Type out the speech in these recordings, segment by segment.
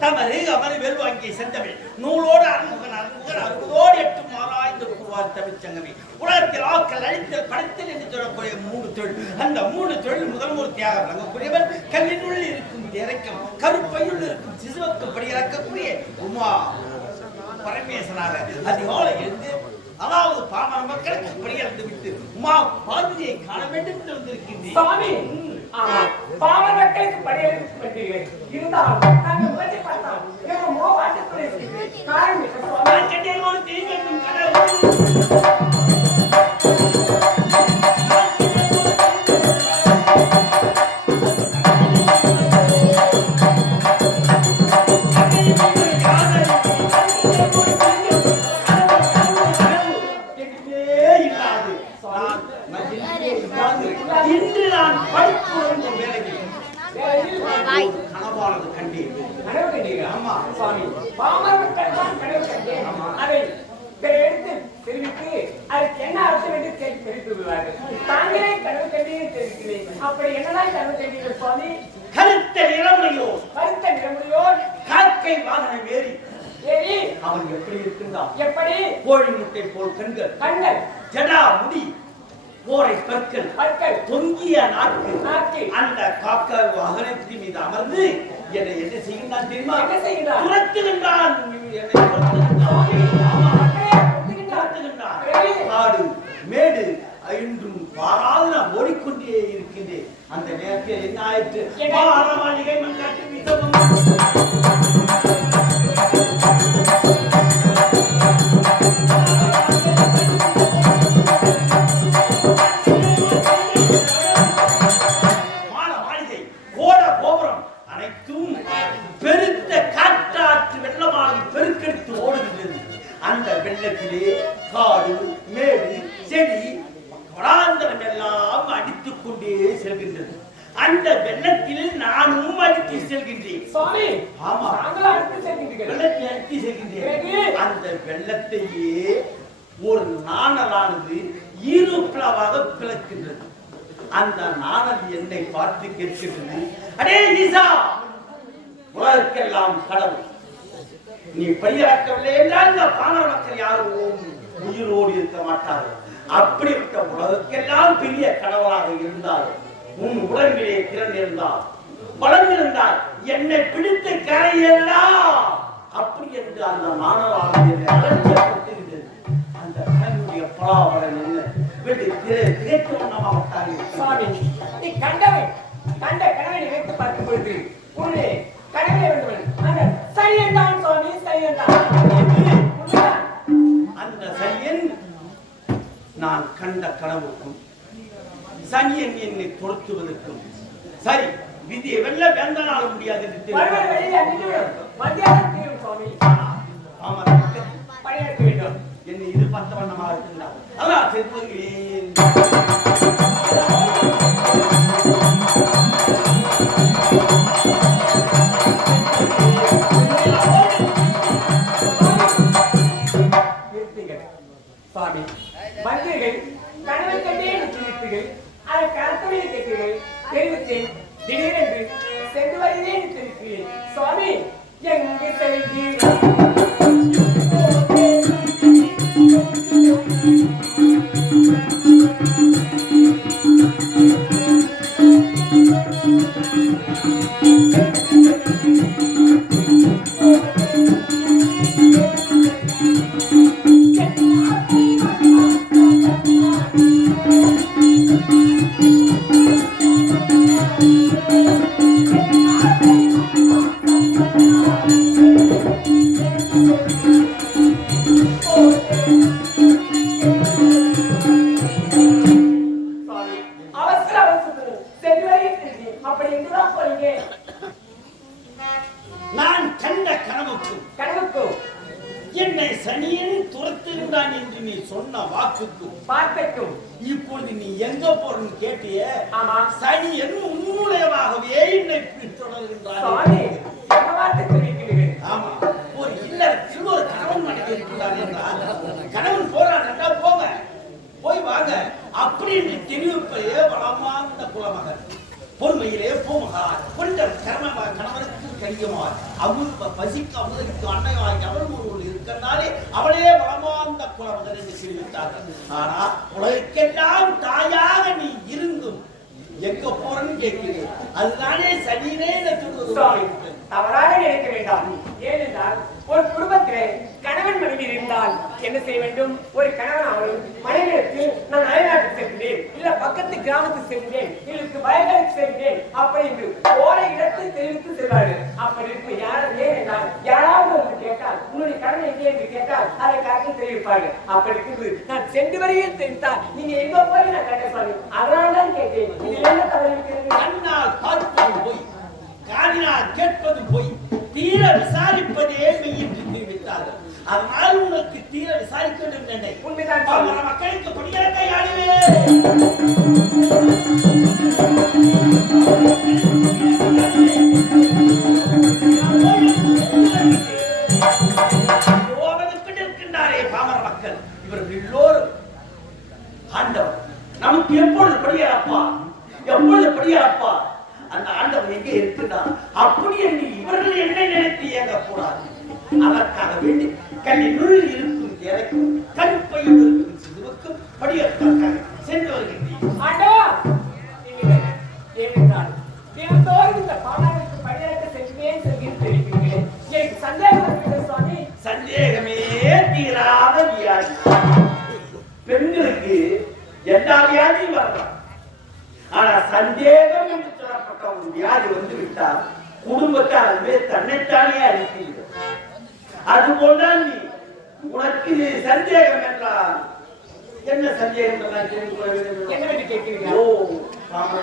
தமறு அமறு வெல்வாங்கிய செந்தமிழ் நூலோடு அருமுகன் அருமுகன் அருமுகோடு எட்டும் ஆராய்ந்து கூறுவார் தமிழ் சங்கமே. உலகத்தில் ஆக்கல் அழித்தல் படைத்தல் என்று சொல்லக்கூடிய 3 தொழில். அந்த 3 தொழில் முதல் மூர்த்தியாக விளங்கக்கூடியவர் கல்லினுள் இருக்கும் இறக்கம் கருப்பையுள் இருக்கும் சிசுவக்கம் படி இறக்கக்கூடிய உமா பரமேசனாக அதிகாலை எழுந்து அதாவது பாமர மக்களுக்கு பணியிழந்து விட்டு உமா பார்வதியை காண வேண்டும் என்று வந்திருக்கின்றேன். சுவாமி பாமர மக்களுக்கு பணியிழந்து விட்டீர்கள். இருந்தால் நாங்கள் பற்றி பார்த்தோம் ஏதோ வாட்டத்துறை காரணம் சுவாமி தீங்கும் கடவுள் அப்படி என்னதான் கனவு கண்டீர்கள் சுவாமி? கருத்த நிறமுடையோ காக்கை வாகனம் ஏறி அவன் எப்படி இருக்கின்றான்? எப்படி? கோழி முட்டை போல் கண்கள் ஜடா முடி கோரை பற்கள் தொங்கிய நாக்கு அந்த காக்கை வாகனத்தின் மீது அமர்ந்து என்னை என்ன செய்கின்றான் தெரியுமா? துரத்துகின்றான். காடு மேடு இன்றும் பாராது நான் ஓடிக்கொண்டே இருக்கின்றேன். அந்த நேரத்தில் என்ன ஆயிற்று? மாளிகை மங்காட்டு மிகவும் மாளிகை கோட கோபுரம் அனைத்தும் பெருத்த காற்றாற்று வெள்ளமானது பெருக்கெடுத்து ஓடுகின்றது. அந்த வெள்ளத்திலே காடு மேடு செடி வளாந்தரம் எல்லாம் அடித்துக் கொண்டே செல்கின்றது. அந்த வெள்ளத்தில் நானும் அடித்து செல்கின்றேன். சுவாமி ஆமா வெள்ளத்தை அடித்து செல்கின்றேன். அந்த வெள்ளத்தையே ஒரு நாணலானது இருப்பிளவாக பிளக்கின்றது. அந்த நாணல் என்னை பார்த்து கேட்கின்றது, அடே ஈசா, உலகெல்லாம் கடவுள், நீ பணியாற்றவில்லை என்றால் இந்த பாமர மக்கள் யாரும் உயிரோடு இருக்க மாட்டார்கள். அப்படிப்பட்ட உலகக்கெல்லாம் பெரிய கடவுளாக இருந்தால், உன் உடம்பிலே திறன் இருந்தால், பலம் இருந்தால் என்னை பிடித்து கரையெல்லாம் அப்படி என்று அந்த மாணவராக அலட்சியப்பட்டிருந்தது. அந்த கடவுளுடைய பலாபலம் என்ன வெட்டு திரைத்து வண்ணமாகத்தாங்க. சுவாமி, நீ கண்ட கனவை நினைத்து பார்க்கும் பொழுது உன்னை கடவுளை வேண்டும் சரியன்தான் சுவாமி, சரியன்தான். அந்த சரியன் நான் கண்ட கனவுக்கும் சனியன் என்னை துரத்துவதற்கும் சரி விதியை வெல்ல வேந்தனால முடியாது என்று என்னை எதிர்பார்த்த வண்ணமாக இருக்கின்றார். அதான் செல்வங்களேன் சுவாமி, மந்திரிகள் கனவை கண்டே நிற்கிறீர்கள். அதை கருத்துடைய கேட்கிறீர்கள். தெரிவித்தேன், திடீரென்று சென்று வருகிறேன் தெரிவிக்கிறேன். சுவாமி, எங்கு செல்கிறீர்கள்? வார்த்தைக்கும். இப்பொழுது நீ எங்க போறன்னு கேட்டியே. ஆமா. சனி என் உன்மூலயமாகவே என்னை தொடர்கின்றார். சுவாமி என்ன வார்த்தை சொல்லியிருக்கிறீர்கள்? ஆமா, ஒரு இல்லறத்தில் ஒரு கணவன் மனைவி இருக்கிறார் என்றால் கணவன் போறான் என்றால் போங்க போய் வாங்க அப்படி என்று தெரிவிப்பதே வளமார்ந்த குலமகன், பொறுமையிலே பூமகார், கொஞ்சம் கர்மமாக கணவனுக்கு கரியமார், அமுத பசிக்கு அமுதற்கு அன்னையாய் அவன் ஒருவன் இருக்கிறனாலே அவளே வளமார்ந்த குலமகன் என்று தெரிவித்தார்கள். ஆனா உலகெல்லாம் தாயாக நீ இருந்தும் எங்க போறன்னு கேட்கிறேன். அதுதானே சனியினே சொல்வது. தவறாக நினைக்க வேண்டாம். ஏனென்றால் ஒரு குடும்பத்திலே கணவன் மனைவி இருந்தால் என்ன செய்ய வேண்டும்? ஒரு கணவன் அவரும் மனைவிக்கு நான் அயல்நாட்டுக்கு செல்கிறேன், இல்ல பக்கத்து கிராமத்துக்கு செல்கிறேன், இல்ல வயலுக்கு செல்கிறேன் அப்படி என்று ஓர இடத்தை தெரிவித்து செல்வார்கள். அப்படி இருக்கு யாரும் என்றால் யாராவது ஒன்று கேட்டால் உன்னுடைய கணவன் எங்கே என்று கேட்டால் அதை காரணம் தெரிவிப்பார்கள். அப்படி இருக்குது நான் சென்று வரையில் தெரிவித்தால் நீங்க எங்க போய் நான் கேட்பாரு. அதனால்தான் கேட்டேன். இதில் என்ன தவறு இருக்கிறது? கண்ணால் பார்ப்பது போய் காதினால் கேட்பது போய் தீர விசாரிப்பதே மெய் என்று தெரிவித்தார்கள். அதனால் உனக்கு தீர விசாரிக்க வேண்டும் என்னை உண்மைதான் மக்களுக்கு படிக்கிற கையாளுவே. இருக்கின்றாரே பாமர மக்கள், இவர்கள் எல்லோரும் ஆண்டவர் நமக்கு எப்பொழுது படியாப்பா, எப்பொழுது படியாப்பா, அந்த ஆண்டவர் எங்கே இருக்கின்றார் அப்படி என்று இவர்கள் என்ன நினைத்து இயங்க கூடாது. அதற்காக வேண்டி கண்ணினுள் இருக்கும் இறைக்கும் கருப்பையில் இருக்கும் சிறுவுக்கும் படியற்காக சென்று வருகின்றேன். தினந்தோறும் இந்த பாடலுக்கு படியற்க சென்றே செல்கிறேன். எனக்கு சந்தேகம் இருக்கிறது சுவாமி. சந்தேகமே தீராத வியாதி. பெண்களுக்கு எல்லா வியாதியும் வரலாம். ஆனா சந்தேகம் என்று சொல்லப்பட்ட ஒரு வியாதி வந்து விட்டால் குடும்பத்தால் தன்னைத்தானே அழிக்கிறது. அதுபோல்தான் நீ உனக்கு சந்தேகம் என்றால் என்ன சந்தேகம் தெரிந்து கொள்ள வேண்டும் என்னவென்று கேட்கிறீர்கள்? ஓ,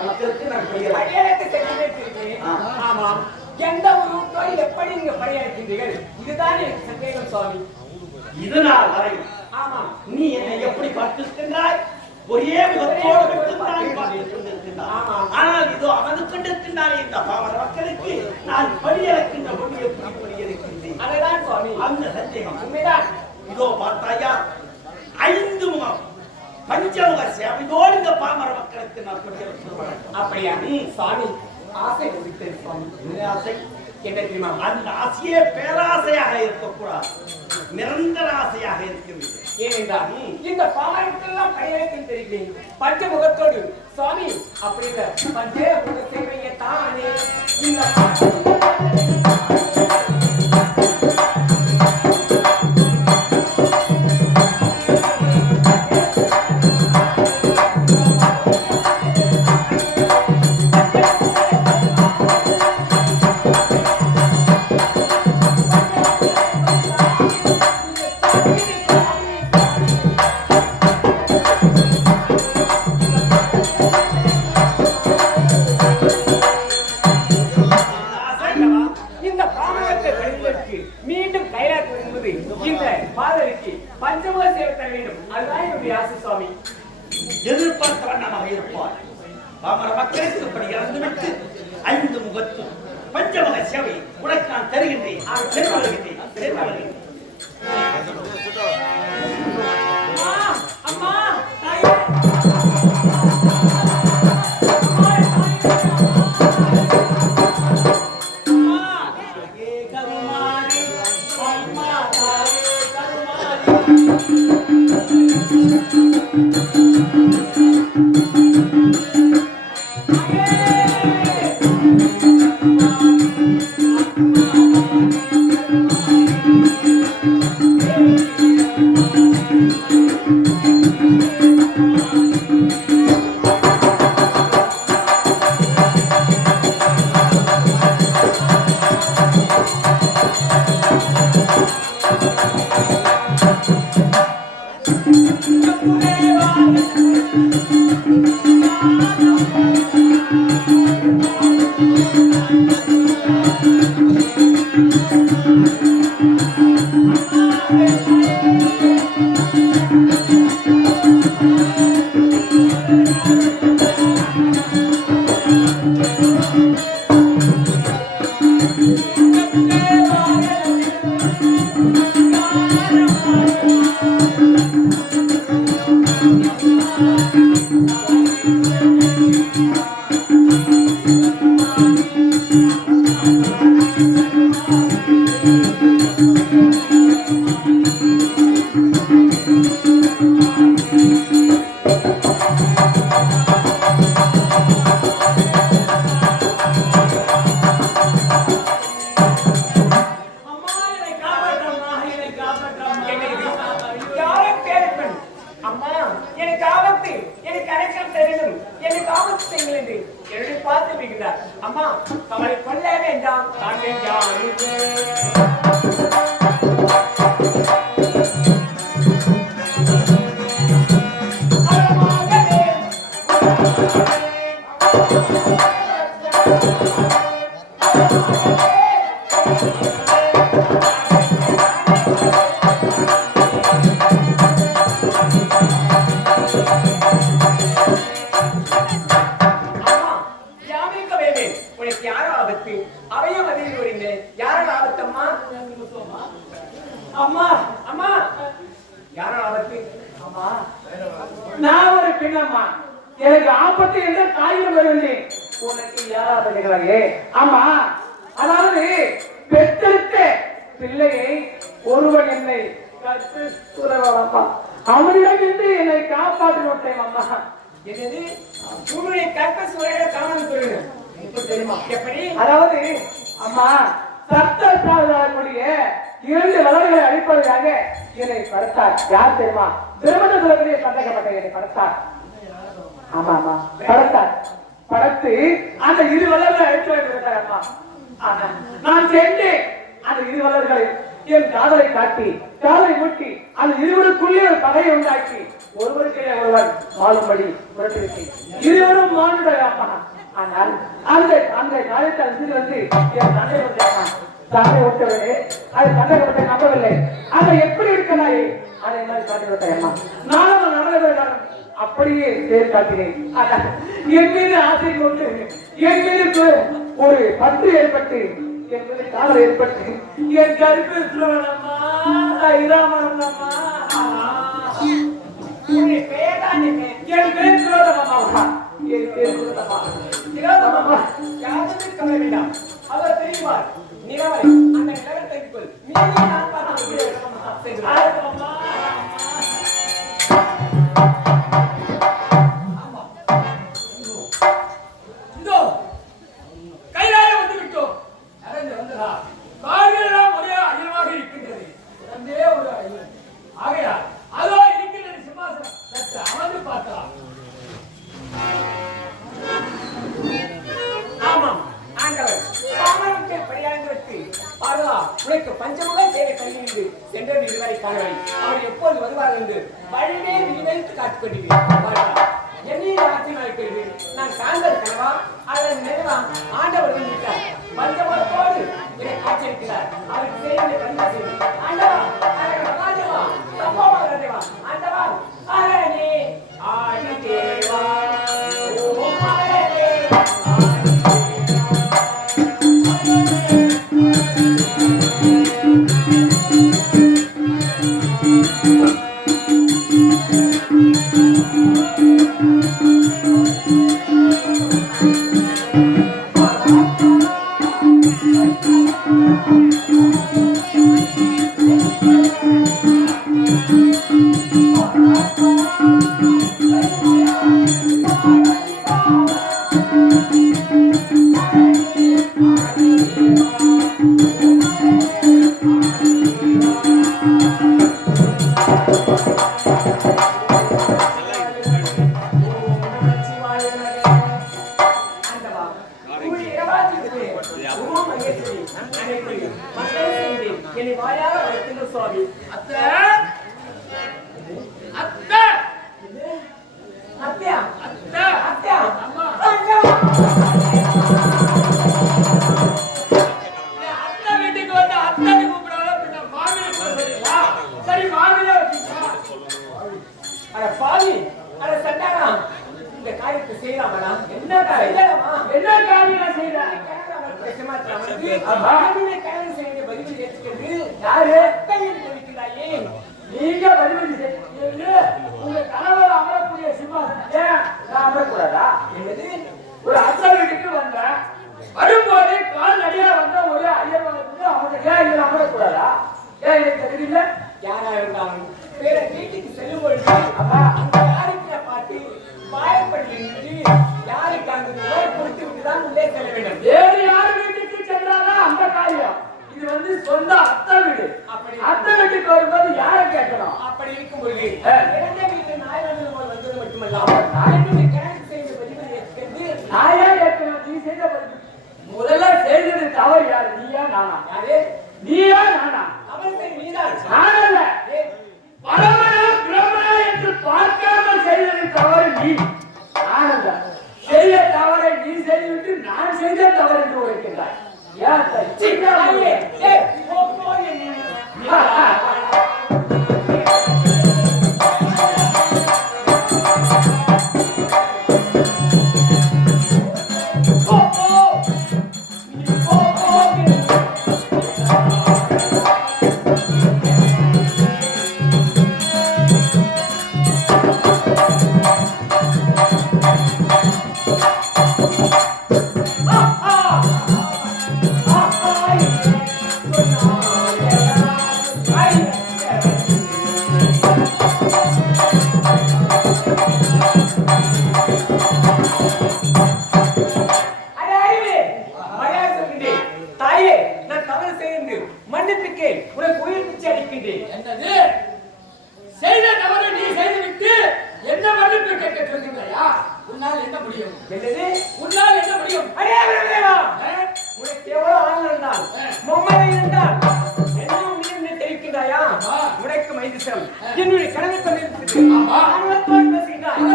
மக்களுக்கு நான் படியறக்கிறேன். ஆமாம், எந்த ஒரு எப்படி நீங்க படியறக்கிறீர்கள்? இதுதான் எனக்கு சந்தேகம் சுவாமி. இதனால் வரை ஆமாம் நீ என்னை எப்படி பார்த்திருக்கின்றாய்? ஒரே முகத்தோடு மட்டும்தான் பார்த்திருக்கின்றான். ஆனால் இதோ அவனுக்கு கொண்டிருக்கின்றான் இந்த பாவர மக்களுக்கு நான் படியறக்கின்ற பொண்ணு எப்படி படியறக்கின்றேன்? அதுதான் சுவாமி அந்த சந்தேகம் உண்மைதான். இதோ பார்த்தாயா, 5 முகம் பஞ்சமுக சேவையோடு இந்த பாமர மக்களுக்கு நான் படியறக்கிறேன். அப்படியா சுவாமி? ஆசை இருக்கிறது சுவாமி. என்ன ஆசை? என்ன தெரியுமா? அந்த ஆசையே பேராசையாக இருக்கக்கூடாது, நிரந்தர ஆசையாக இருக்கிறது. ஏனென்றால் இந்த பாமரத்துக்கெல்லாம் கையெழுத்தில் தெரிகிறேன் பஞ்சமுகத்தோடு சுவாமி. அப்படி இல்ல பஞ்சமுக சேவையை தானே இந்த மீண்டும் கைலாக்கு வரும்போது இந்த பாதருக்கு பஞ்சமுக சேவை தர வேண்டும். அதுதான் என்னுடைய ஆசை சுவாமி. எதிர்பார்த்த வண்ணமாக இருப்பார். பாமர மக்களுக்கு இப்படி இறந்துவிட்டு 5 முகத்து பஞ்சமுக சேவை உனக்கு நான் தருகின்றேன். அம்மா அம்மா அவளை கொல்ல வேண்டாம் அம்மா அம்மா யாரோ ஆபத்து அம்மா நான் ஒரு பெண்ணம்மா எனக்கு ஆபத்து என்ற தாயிடம் வருவேன் உனக்கு யாராவது ஆமா அதாவது பெற்றெடுத்த பிள்ளையை ஒருவன் என்னை கற்று கூறவாடப்பா அவனிடமிருந்து என்னை காப்பாற்றினோட்டேன் அம்மா என்னது உன்னுடைய கற்ப சூழலை காணாமல் சொல்லுங்க தெரியுமா எப்படி அதாவது அம்மா சத்தக்கூடிய 2 வளர்களை அழிப்பதற்காக என்னை படைத்தார் யார் தெரியுமா திருமண குலத்திலே சந்தேகப்பட்ட என்னை படைத்தார் ஆமா ஆமா படைத்தார் படைத்து அந்த 2 வளர்களை அழித்து வைத்திருந்தார் அம்மா நான் சென்று அந்த 2 வளர்களை என் காதலை காட்டி காதலை மூட்டி அந்த இருவருக்குள்ளே ஒரு பகையை உண்டாக்கி ஒருவருக்கே ஒருவர் வாழும்படி புரட்டிவிட்டேன் இருவரும் வாழ்ந்துட்டாங்க அம்மா ஆனால் அந்த அந்த காலத்தை வந்து என் தந்தை வந்தாங்க தந்தை விட்டவனே அது தந்தைப்பட்ட நம்பவில்லை அதை எப்படி இருக்கனாய் அதை மாதிரி காட்டி விட்டேன் அம்மா நானும் நடந்ததை அப்படியே தேர் காட்டினேன் என் மீது ஆசை கொண்டு என் மீது ஒரு பற்று ஏற்பட்டு என் மீது காதல் ஏற்பட்டு என் கருப்பு இராமணம்மா என் பேர் சுரோதமம்மா என் பேர் சுரோதமம்மா யாருக்கு கவலை வேண்டாம் அவர் தெரியுமார் நிலவரை அந்த நிலவரத்தைக்குள் மீது நான் பார்த்து இதோ கைலாய வந்து விட்டோம் நடந்து வந்ததா கால்களெல்லாம் ஒரே அயலமாக இருக்கின்றது ஒரே ஒரு அயல் ஆகையால் அதோ இருக்கின்றது சிம்மாசனம் சற்று அமர்ந்து பார்க்கலாம் ஆமாம் ஆண்டவர் பாமரத்தில் பரியாண்டவருக்கு பார்வா உனக்கு பஞ்சமுக சேவை கல்வியிருந்து சென்ற இதுவரை காணவை அவர் எப்போது வருவார் என்று வழிவே விரிவைத்து காத்துக் கொண்டிருக்கிறார் என்னையும் ஆட்சியமாக இருக்கிறது நான் காண்பது கனவா அல்லது நினைவா ஆண்டவர் வந்துவிட்டார் பஞ்சமத்தோடு என்னை காட்சியளிக்கிறார் அவருக்கு செய்ய பரிமாசி ஆண்டவா மகாதேவா சம்பவமாக தேவா ஆண்டவா அரணே ஆடி தேவா ஓம் அரணே என்னை வாயார வைக்கின்ற சுவாமி அத்தை அத்தை அத்தியா அத்தை அத்தியா அம்மா அத்தியா அத்தை வீட்டுக்கு வந்து அத்தைன்னு கூப்பிடாத பின்ன மாமியை சொல்றீங்களா சரி மாமியை வச்சுக்கா அட பாவி அட சண்டாரா இந்த காரியத்தை செய்யலாமா என்ன காரியம் நான் செய்யறேன் நீங்க பதிவு உங்க கணவர் அமரக்கூடிய அமரக்கூடாதா? ஒரு அத்தர் வீட்டுக்கு வந்தேன், வரும்போது கால் அடியா வந்த ஒரு ஐயர் வந்து அவங்க ஏன் இதுல அமரக்கூடாதா? ஏன் எனக்கு தெரியல? யாரா இருந்தாலும் வேற வீட்டுக்கு செல்லும் பொழுது அந்த யாருக்கு பாட்டு பாயப்பள்ளி நின்று யாருக்கு அங்கு நோய் கொடுத்து விட்டுதான் உள்ளே செல்ல வேண்டும். வேறு யார் வீட்டுக்கு சென்றாலும் அந்த காரியம். இது வந்து சொந்த அத்தை வீடு. அப்படி அத்தை வீட்டுக்கு வரும்போது யாரை கேட்கணும்? அப்படி இருக்கும் பொழுது இறந்த வீட்டு நாய் வந்தது மட்டுமல்லாமல் என்னுடைய கணக்கு செய்த பதிவு நாயா கேட்கணும். நீ செய்த முதல்ல செய்தது தவறு யாரு? நீயா நானா? யாரு? நீயா நானா? அவன் செய்த நீதான். நானல்ல. பரமனா பிரம்மனா என்று பார்க்காமல் செய்தது தவறு நீ. நானல்ல. செய்த தவறை நீ செய்துவிட்டு நான் செய்த தவறு என்று உரைக்கின்றாய். ஏன் சின்னாயே போ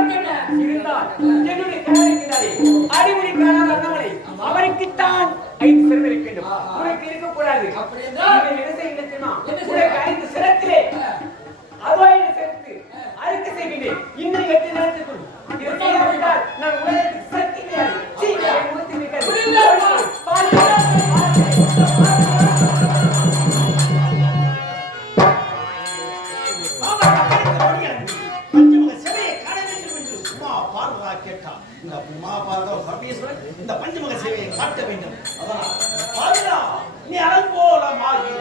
என்ன என்னுடைய கனவை அடிமுடி காணாத அண்ணாமலை அவருக்குத்தான் 5 சிறந்த வேண்டும். உனக்கு இருக்கக்கூடாது. என்ன செய்யணுமா? உனக்கு 5 சிறத்திலே அறுவாயிரம் சேர்த்து அறுக்க செய்கின்றேன். இன்னும் 8 நேரத்துக்குள் இதை செய்யாவிட்டால் நான் உலகத்துக்கு சக்தி கிடையாது. இந்த பஞ்சமுக சேவையை காட்ட வேண்டும். அதான் நீ அரண் போலமாகி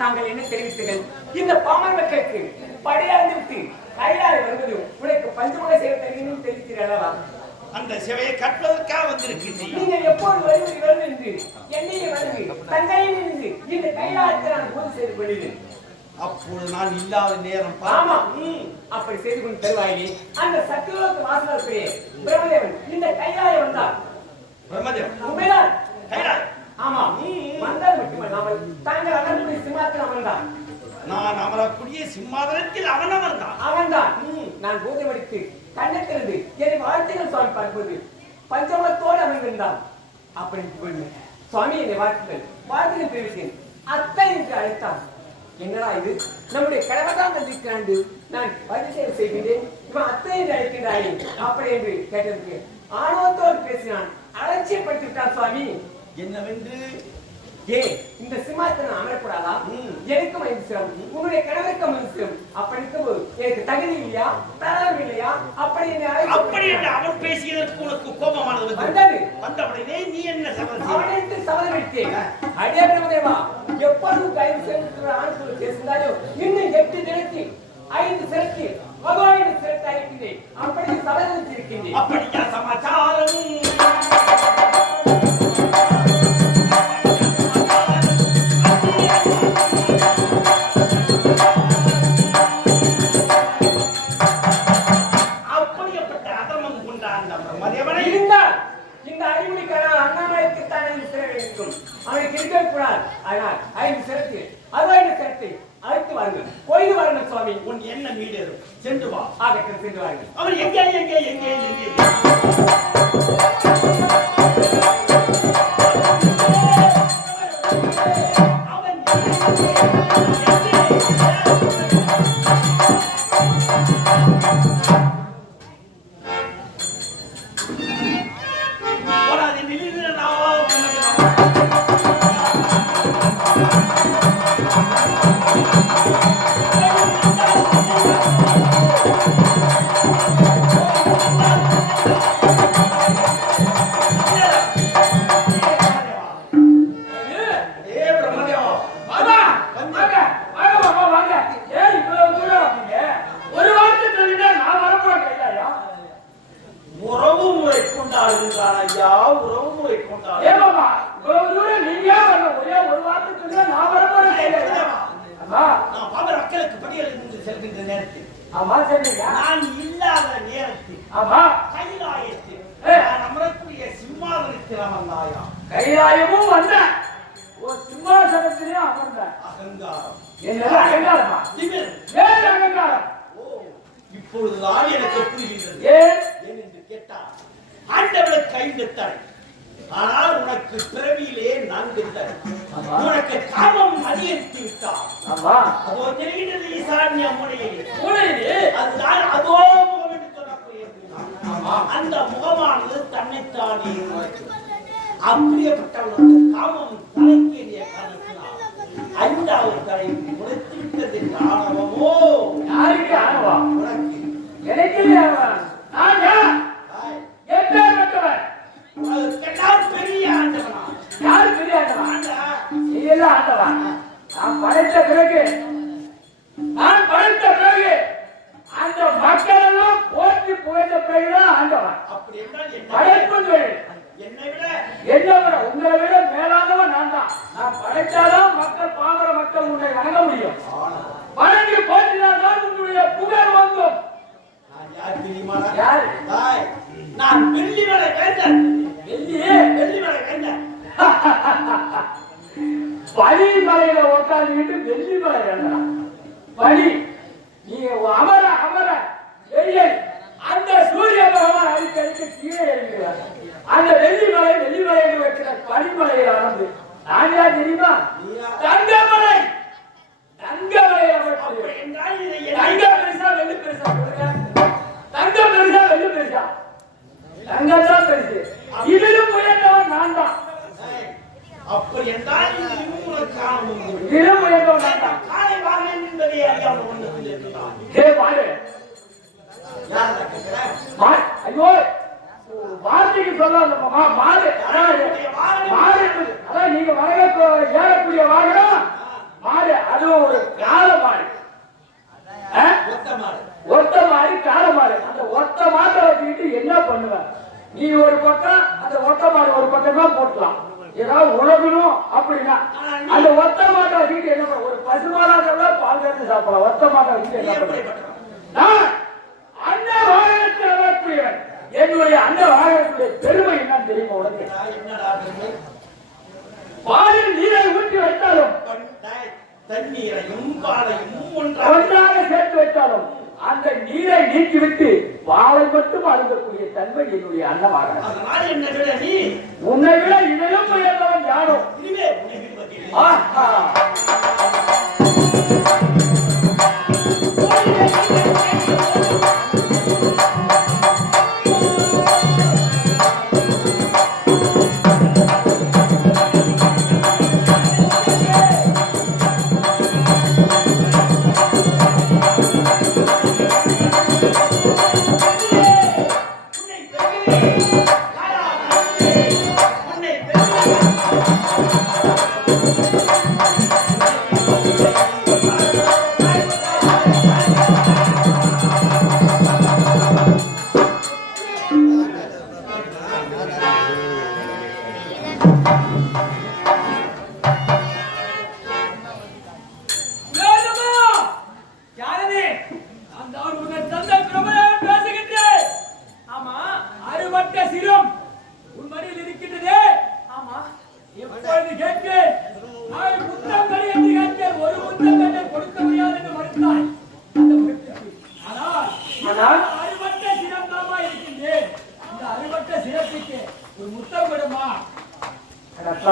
தாங்கள் என்ன தெரிவித்தீர்கள்? இந்த பாமர் மக்களுக்கு படையாந்து விட்டு கையாளி வருவது உனக்கு பஞ்சமுக சேவை தருகிறேன் தெரிவித்தீர்களா? அந்த சேவையை கற்பதற்காக வந்திருக்கிறீர்கள். நீங்கள் எப்போது வருவது என்று என்னையே வந்து தங்கையில் இருந்து இந்த கையாளத்தை நான் போது செய்து கொள்கிறேன். அப்போது நான் இல்லாத நேரம் ஆமா அப்படி செய்து கொண்டு தருவாயே. அந்த சத்தியலோக வாசலுக்கு பிரம்மதேவன் இந்த கையாளி வந்தார். பிரம்மதேவன் உண்மைதான் கையாளி. ஆமா வந்தால் மட்டுமல்லாமல் தாங்கள் அமரக்கூடிய சிம்மாசனத்தில் அமர்ந்தான். நான் அமரக்கூடிய சிம்மாசனத்தில் அவன் அமர்ந்தான். அவன்தான் நான் பூஜை முடித்து கண்ணத்திலிருந்து என்னை வாழ்த்துகள் சுவாமி பார்ப்பது பஞ்சமத்தோடு அமர்ந்திருந்தான். அப்படி சுவாமி என்னை வாழ்த்துகள் தெரிவித்தேன். அத்தை என்று அழைத்தான். என்னடா இது? நம்முடைய கடமைதான் வந்திருக்கிறாண்டு நான் பரிசீலனை செய்கின்றேன். இவன் அத்தை என்று அழைக்கின்றாயே அப்படி என்று கேட்டதுக்கு ஆணவத்தோடு பேசினான். அலட்சியப்படுத்தி விட்டான் சுவாமி. என்னவென்று? இந்த சிம்மாசனம் அமரக்கூடாதா? எனக்கும் 5 சிரம், உன்னுடைய கணவருக்கும் 5 சிரம். அப்படி இருக்கும்போது எனக்கு தகுதி இல்லையா, தரம் இல்லையா? அப்படி என்று அவன் பேசியதற்கு உனக்கு கோபமானது வந்தவுடனே நீ என்ன சபதம்? அவனுக்கு சபதம் எடுத்தேன். அடியே பிரம்மதேவா, எப்பொழுது 5 சிரத்தில் ஆண்கள் பேசினாரோ இன்னும் 8 தினத்தில் 5 சிரத்தில் பகவானின் சிரத்தை அழைக்கின்றேன். அப்படி சபதம் வச்சிருக்கின்றேன். அப்படியா சமாச்சாரம்? கூடாது. அதனால் 5 சிரத்தை 65 சிரத்தை அழைத்து வாருங்கள். போய் வாருங்கள் சுவாமி. உன் என்ன மீடேறும் சென்று வா. ஆகட்டும், சென்று வாருங்கள். அவர் எங்கே எங்கே எங்கே எங்கே நான் இல்லாத நேரத்தில் கைலாயத்தில் நான் அமரக்கூடிய சிம்மாசனத்தில் அமர்ந்தாயா? கைலாயமும் வந்த சிம்மாசனத்திலே அமர்ந்த அகங்காரம் என்னது அகங்காரமா? வேறு அகங்காரம். இப்பொழுதுதான் எனக்கு புரிகின்றது. ஏன் என்று கேட்டார். ஆண்டவனுக்கு 5 தடை, ஆனால் உனக்கு பிறவியிலே 4 தடை. உனக்கு காமம் அதிகரித்து விட்டார். அதோ தெரிகின்றது ஈசான்ய மூலையிலே அதுதான் அதோ முகம் என்று சொல்லக்கூடியது. அந்த முகமானது தன்னைத்தானே அப்படியேப்பட்டவனுக்கு காமம் தலைக்கேறிய காரணத்தினால் 5வது தடை உடைத்து விட்டது என்ற ஆணவமோ. யாருக்கு ஆணவம்? உனக்கு. எனக்கு பெரிய ஆண்டவனா? யாரு பெரிய ஆண்டவன்? நீ எல்லாம் ஆண்டவன். நான் படைத்த பிறகு அந்த மக்கள் எல்லாம் போற்றி புகழ்ந்த பிறகுதான் ஆண்டவன். அப்படி என்றால் படைப்பு என்னை விட உங்களை விட மேலானவன் நான் தான். நான் படைத்தாலும் மக்கள் பாமர மக்கள் உன்னை வணங்க முடியும். வணங்கி போற்றினால்தான் உன்னுடைய புகழ் வாங்கும். நான் யார் தெரியுமா? யார்? நான் வெள்ளி மலை வேந்தன். வெள்ளி மலை வேந்தன். பலி மலையில உட்காந்துக்கிட்டு வெள்ளி மலை வேண்டாம். பலி நீ அமர வெள்ளை அந்த சூரிய பகவான் அடிக்கடிக்கு கீழே இருக்கிறார். அந்த வெள்ளி மலை என்று வைக்கிற பனிமலையில் அமர்ந்து நான் யார் தெரியுமா? தங்கமலை. தங்கம் பெருசா வெள்ளி பெருசா? தங்கம் பெருசா வெள்ளி பெருசா? தங்கம் தான் பெருசு. இதிலும் உயர்ந்தவன் நான் தான். அப்படி என்றால் இதிலும் உயர்ந்தவன் நான் தான். காலை வாகனம் என்பதை அறியாமல் ஒன்றுத்தில் இருந்தான். ஐயோ வார்த்தைக்கு சொல்லாதம்மா. மாடு அதான் நீங்க ஏறக்கூடிய வாகனம் மாடு. அதுவும் ஒரு கால மாடு. ஒத்த மாடு கால மாடு. அந்த ஒத்த மாட்டை வச்சுக்கிட்டு என்ன பண்ணுவேன்? நீ ஒரு பக்கம் அந்த ஒத்த மாடு ஒரு பக்கம் தான் போட்டலாம். ஏதாவது உழகணும் அப்படின்னா அந்த ஒத்த மாட்டை வச்சுக்கிட்டு என்ன பண்ண? ஒரு பசுமாடாக பால் கறந்து சாப்பிடலாம். ஒத்த மாட்டை வச்சுட்டு என்ன பண்ண? அன்ன வாகனத்தில் வரக்கூடியவன். என்னுடைய அன்ன வாகனத்துடைய பெருமை என்னன்னு தெரியுமா உனக்கு? பாலில் நீரை ஊற்றி வைத்தாலும் தண்ணீரையும் பாலையும் ஒன்றாக சேர்த்து வைத்தாலும் அந்த நீரை நீக்கிவிட்டு பாலை மட்டும் அருந்தக்கூடிய தன்மை என்னுடைய அன்னமாக. அதனால் என்ன விட நீ உன்னை விட இதையும் உயர்ந்தவன் யாரோ? இதுவே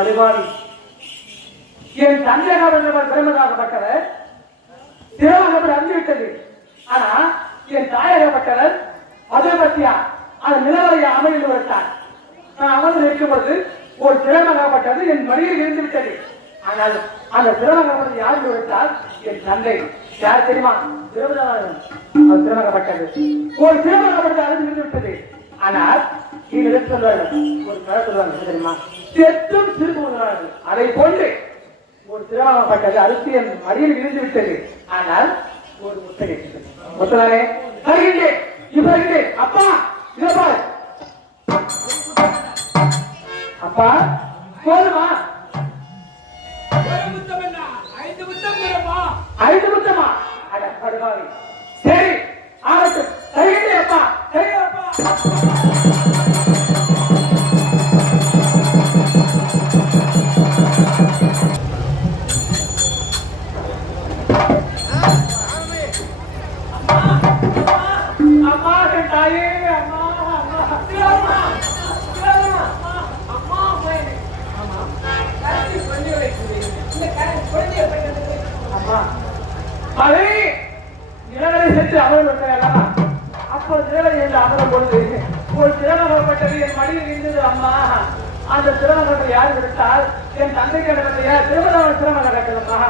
படுவாவி என் தந்தையார் பிரமதாகப்பட்டவர் திருமணம் அஞ்சுவிட்டது. ஆனா என் தாயகப்பட்டவர் மதுபத்தியா அந்த நிலவரையை அமர்ந்து விட்டார். நான் அமர்ந்து இருக்கும் பொழுது ஒரு திறமகப்பட்டது என் மடியில் இருந்து விட்டது. ஆனால் அந்த திறமகப்பட்டது யார் விட்டால் என் தந்தை. யார் தெரியுமா? திறமகப்பட்டது ஒரு திறமகப்பட்டது அழிந்து இருந்து விட்டது. ஆனால் நீங்கள் சொல்வார்கள் ஒரு கதை சொல்வாங்க தெரியுமா? செத்தும் திரும்புகிறார்கள். அதை போன்று ஒரு திறமகப்பட்டது அரிசி என் மடியில் இருந்து விட்டது. ஆனால் ஒரு முத்தகை முத்ததானே வருகின்றேன். இப்ப அப்பா இதப்பா அப்பா போதுமா? 5 முத்தமா? அட படுவாவி. சரி ஆகட்டும். வருகின்றேன் அப்பா. சரி அப்பா. அதை நிலவரை சென்று அமர்வு அப்போ நிலவை என்று அமரும் பொழுது ஒரு திறமகப்பட்டது என் மடியில் இருந்தது. அம்மா அந்த திறமகத்தை யார் விடுத்தால் என் தந்தைக்கு திருமணம் திறமக கட்டணம்மா.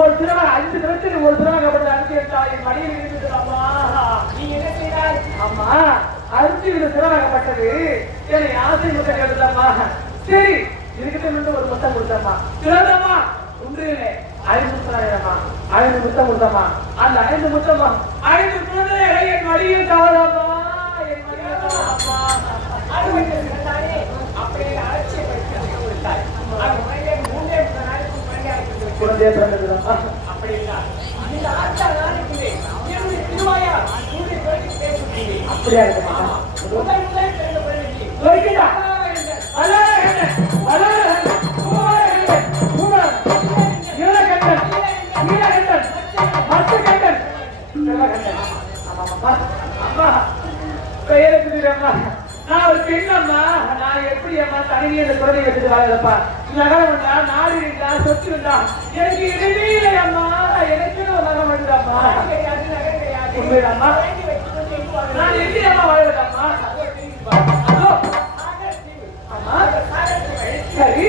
ஒரு திறமக 5 தினத்தில் ஒரு திறமகப்பட்டது அனுப்பி விட்டால் என் மடியில் இருந்தது. அம்மா நீ என்ன செய்தாய்? அம்மா அரிசி இது திறமகப்பட்டது என்னை ஆசை முத்தம் கேட்டதம்மா. சரி இருக்கட்டும் ஒரு முத்தம் கொடுத்தம்மா. திறந்தம்மா ஒன்று 5 முத்தமா 5 முத்தம் கொடுத்தம்மா. அந்த 5 முத்தமா 5 குழந்தைகளை என் மடியில் தவறாமா என் மடியில் தவறாமா அப்படியே அலட்சியப்படுத்தி கொடுத்தாய். குழந்தைய பிறந்ததுமா அப்படி இல்லை. இந்த ஆட்சா நாளைக்கு என்னுடைய திருவாயா உன்னுடைய குழந்தை பேசுகிறேன். அப்படியா இருக்குமா? முதல் பிறந்த குழந்தைக்கு வருகிறா நான் ஒரு பெண்ணம்மா. நான் எப்படி அம்மா தனியே இந்த குழந்தை வச்சுட்டு வாழப்பா? நகரம் வந்தா நாடு இருந்தா சொத்து இருந்தா எனக்கு எதுவுமே இல்லை அம்மா. எனக்கு ஒரு நகரம் வந்துடாமா? உண்மையாம்மா நான் எப்படி அம்மா வாழறதாம்மா? சரி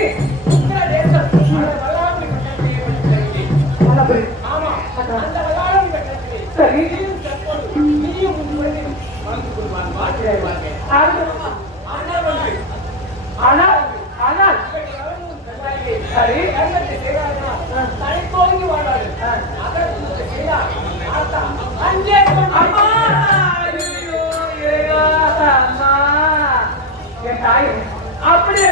அப்படியே